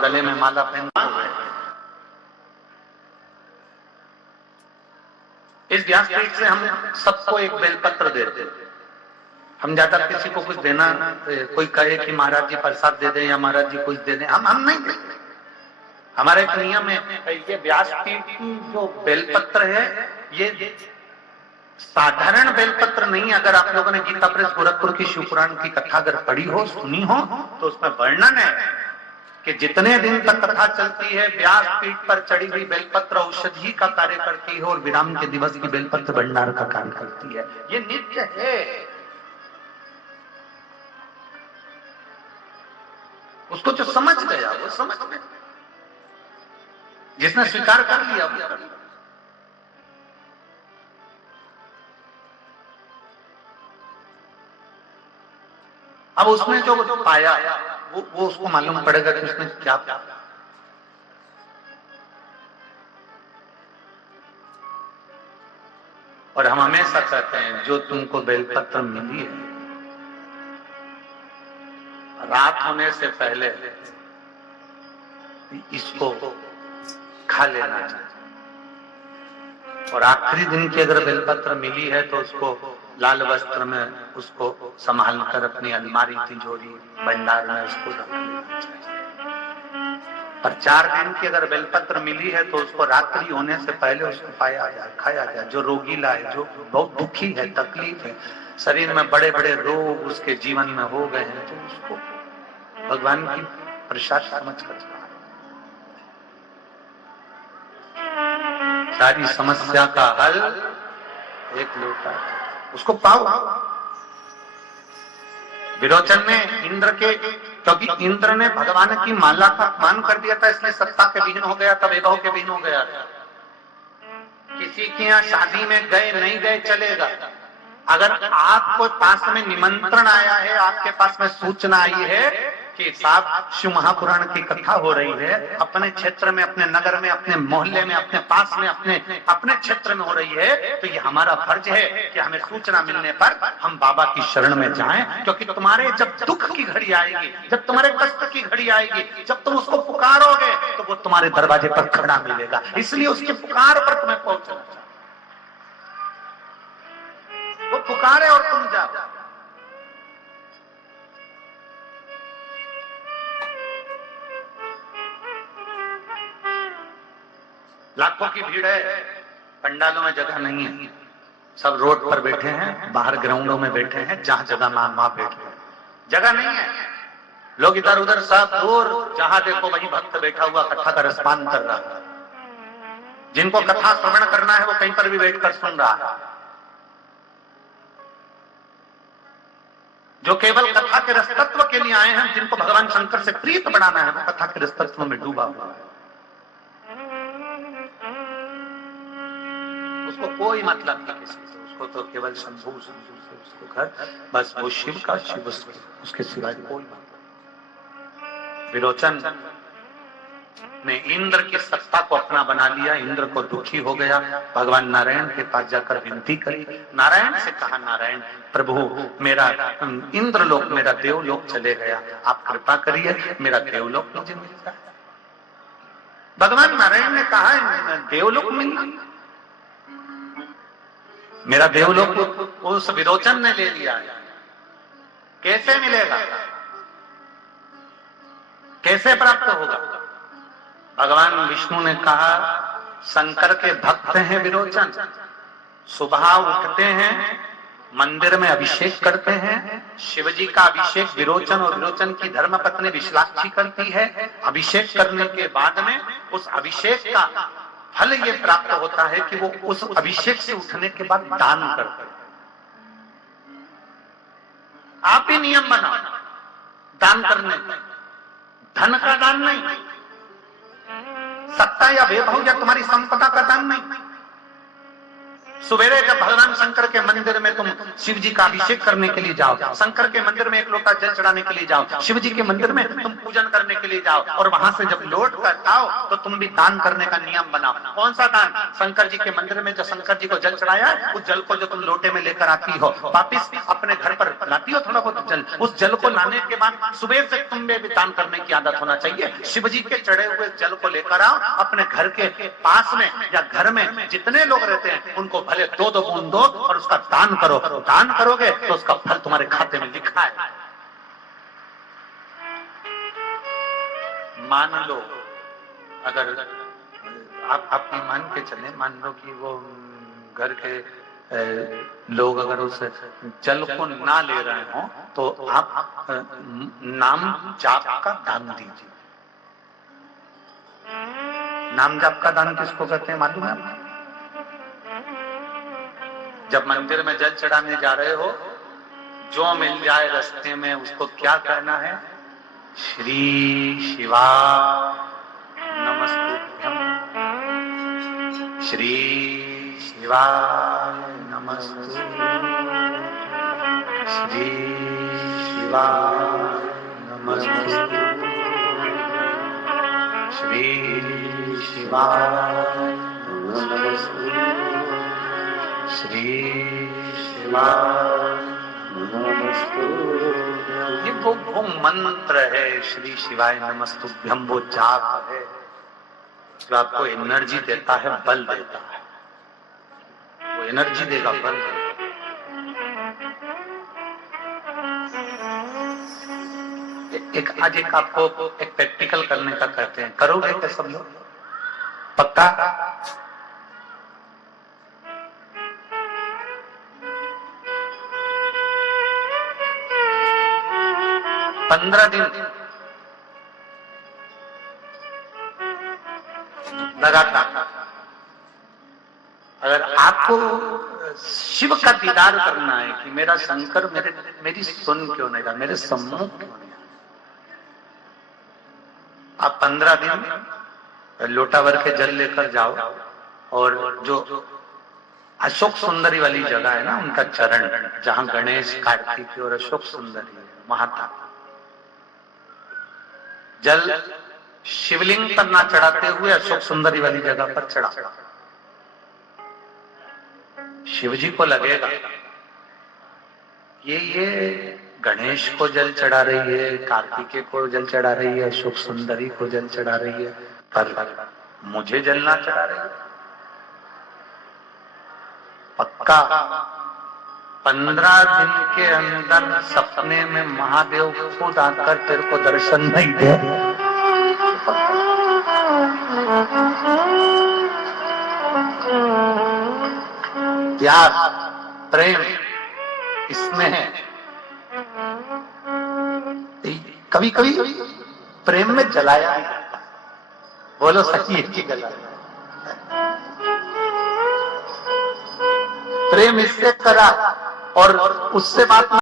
गले में माला पहना हुआ है। इस व्यासपीठ से हम सबको एक बेलपत्र देते हैं। हम ज्यादा किसी को कुछ देना, कोई कहे कि महाराज जी प्रसाद दे दें या महाराज जी कुछ दे दें, हम नहीं देते। हमारा एक नियम है, ये व्यासपीठ की जो बेलपत्र है ये साधारण बेलपत्र नहीं। अगर आप लोगों ने गीता प्रेस गोरखपुर की शिवपुराण की कथा अगर पढ़ी हो, सुनी हो, तो उसमें वर्णन है कि जितने दिन तक कथा चलती है व्यासपीठ पर चढ़ी हुई बेलपत्र औषधि का कार्य करती है और विराम के दिवस की बेलपत्र भंडार का कार्य करती है। ये नित्य है। उसको जो समझ गया वो समझ गया, जिसने स्वीकार कर लिया वो कर लिया। अब उसने जो पाया वो उसको मालूम पड़ेगा कि उसने क्या पाया। और हम हमेशा कहते हैं जो तुमको बेलपत्र मिली है, रात होने से पहले इसको खा लेना चाहिए। और आखिरी दिन की अगर बेलपत्र मिली है तो उसको लाल वस्त्र में उसको संभाल कर अपनी अलमारी, तिजोरी, भंडार में उसको रख लेना चाहिए। पर 4 दिन की अगर बेलपत्र मिली है तो उसको रात्रि होने से पहले उसको पाया जाए, खाया जाए। जो रोगीला है, जो बहुत दुखी है, तकलीफ है, शरीर में बड़े बड़े रोग उसके जीवन में हो गए हैं, तो उसको भगवान की प्रसाद समझ कर सारी समस्या का हल एक लोटा, उसको पाओ। विरोचन ने इंद्र के, क्योंकि इंद्र ने भगवान की माला का अपमान कर दिया था, इसलिए सत्ता के विहीन हो गया था, वैभव के विहीन हो गया था। किसी के यहाँ शादी में गए नहीं गए चलेगा, अगर आपको पास में निमंत्रण आया है, आपके पास में सूचना आई है कि साहब शिव महापुराण की कथा हो रही है, अपने क्षेत्र में, अपने नगर में, अपने मोहल्ले में, अपने पास में, अपने क्षेत्र में हो रही है, तो ये हमारा फर्ज है कि हमें सूचना मिलने पर हम बाबा की शरण में जाएं। क्योंकि तुम्हारे जब दुख की घड़ी आएगी, जब तुम्हारे कष्ट की घड़ी आएगी, जब तुम उसको पुकारोगे तो वो तुम्हारे दरवाजे पर खड़ा मिलेगा। इसलिए उसके पुकार पर तुम्हें पहुंचना चाहिए। वो पुकारे और तुम जाओ। लाखों की भीड़ है, पंडालों में जगह नहीं है, सब रोड पर बैठे हैं, बाहर ग्राउंडों में बैठे हैं, जहां जगह वहां बैठे हैं, जगह नहीं है। लोग इधर उधर सब दूर, जहां देखो वही भक्त बैठा हुआ कथा का रसपान कर रहा है। जिनको कथा श्रवण करना है वो कहीं पर भी बैठकर सुन रहा है। जो केवल कथा के रसतत्व के लिए आए हैं, जिनको भगवान शंकर से प्रीत बढ़ाना है, वो कथा के रसतत्व में डूबा हुआ है। उसको कोई मतलब नहीं किसी से, उसको तो केवल शंभू से उसको घर, बस वो शिव का शिव, उसके सिवाय कोई मतलब। विरोचन ने इंद्र की सत्ता को अपना बना लिया, इंद्र को दुखी हो गया, भगवान नारायण के पास जाकर विनती करी। नारायण से कहा, नारायण प्रभु, मेरा इंद्रलोक, मेरा देवलोक चले गया, आप कृपा करिए मेरा देवलोक मुझे मिल जाए। भगवान नारायण ने कहा, देवलोक मिलना, मेरा देवलोक उस विरोचन ने ले लिया, कैसे मिलेगा, कैसे प्राप्त होगा? भगवान विष्णु ने कहा, शंकर के भक्त हैं विरोचन, सुबह उठते हैं, मंदिर में अभिषेक करते हैं, शिवजी का अभिषेक विरोचन और विरोचन की धर्मपत्नी विशालाक्षी करती है। अभिषेक करने के बाद में उस अभिषेक का फल ये प्राप्त होता है कि वो उस अभिषेक से उठने के बाद दान करते हैं। आप ही नियम बनाओ दान करने का, धन का दान नहीं, सत्ता या वैभव या तुम्हारी संपदा का दान नहीं, सवेरे जब भगवान शंकर के मंदिर में तुम शिव जी का अभिषेक करने के लिए जाओ, शंकर के मंदिर में एक लोटा जल चढ़ाने के लिए जाओ, शिव जी के मंदिर में तुम पूजन करने के लिए जाओ, और वहां से जब लौट कर आओ तो तुम भी दान करने का नियम बनाओ। कौन सा दान? शंकर जी के मंदिर में जो शंकर जी को जल चढ़ाया, उस जल को जो तुम लोटे में लेकर आती हो, वापिस अपने घर पर लाती हो थोड़ा बहुत जल, उस जल को लाने के बाद सुबह से तुम्हें भी दान करने की आदत होना चाहिए। शिव जी के चढ़े हुए जल को लेकर आओ, अपने घर के पास में या घर में जितने लोग रहते हैं उनको भले 2-2 बूंद दो और उसका दान करो। दान करोगे तो उसका फल तुम्हारे खाते में लिखा है। मान लो अगर आप मान के चले, मान लो कि वो घर के लोग अगर उस जल को ना ले रहे हो तो आप नाम जाप का दान दीजिए। नाम जाप का दान किसको कहते हैं मालूम है आपको? जब मंदिर में जल चढ़ाने जा रहे हो, जो मिल जाए रास्ते में उसको क्या कहना है? श्री शिवा नमस्तुभ्यम, श्री शिवा नमस्तुभ्यम, श्री शिवा नमस्तुभ्यम, श्री शिवा नमस्तुभ्यम, श्री शिवाय नमस्तुभ्यम। ये वो मंत्र है, श्री शिवाय नमस्तुभ्यम, वो जाप है जो आपको एनर्जी देता है, बल देता है। वो एनर्जी देगा, बल देगा। आज एक आपको एक प्रैक्टिकल करने का कहते हैं, करोगे क्या सब लोग? पक्का? 15 दिन लगातार। अगर आपको शिव का दीदार करना है कि मेरा शंकर मेरी सुन क्यों नहीं रहा, मेरे सम्मुख क्यों नहीं, आप 15 दिन लोटा भर के जल लेकर जाओ और जो अशोक सुंदरी वाली जगह है ना, उनका चरण, जहां गणेश, कार्तिक और अशोक सुंदरी है, वहां तक जल शिवलिंग पर ना चढ़ाते हुए अशोक सुंदरी वाली जगह पर चढ़ा। शिव जी को लगेगा ये गणेश को जल चढ़ा रही है, कार्तिकेय को जल चढ़ा रही है, अशोक सुंदरी को जल चढ़ा रही है, पर मुझे जल ना चढ़ा रही है। पक्का 15 दिन के अंदर सपने में महादेव खुद आकर तेरे को दर्शन नहीं दे, प्यार प्रेम इसमें है। कभी कभी प्रेम में जलाया, बोलो सच्ची इसकी गला, प्रेम इससे करा और उससे बात